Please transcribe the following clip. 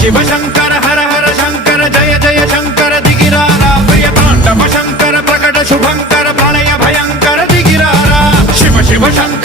शिव शंकर हर हर शंकर जय जय शंकर दिगिरारा प्रिय तांडव शंकर प्रकट शुभंकर प्रलय भयंकर दिगिरारा शिव शिव शंकर